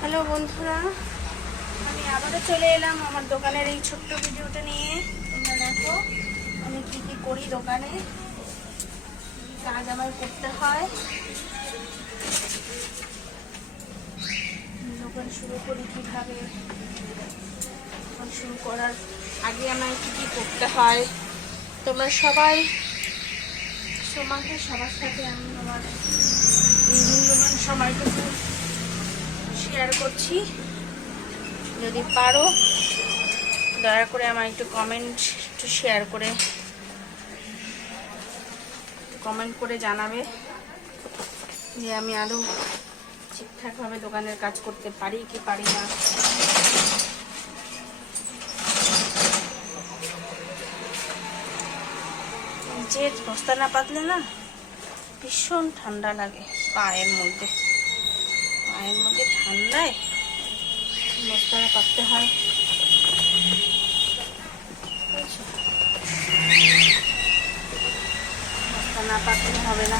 Hello বন্ধুরা, আমি আবারও চলে এলাম আমার দোকানের এই ছোট্ট ভিডিওটা নিয়ে। তোমরা দেখো আমি কি কি করি দোকানে, কি কাজ আমার করতে হয়। দোকান শুরু করি কিভাবে, দোকান শুরু করার আগে আমার কি কি করতে হয়। তোমরা সবাই সবার সাথে আমি আমার এই মূল্যবান সময়টুকু শেয়ার করছি। যদি পারো দয়া করে আমার একটু শেয়ার করে কমেন্ট করে জানাবে যে আমি আরও ঠিকঠাকভাবে দোকানের কাজ করতে পারি কি পারি না। যে বস্তা না পাতলে না ভীষণ ঠান্ডা লাগে পায়ের মধ্যে ঠান্ডায় বস্তাটা পাততে হয়। বস্তা না পাতলে হবে না।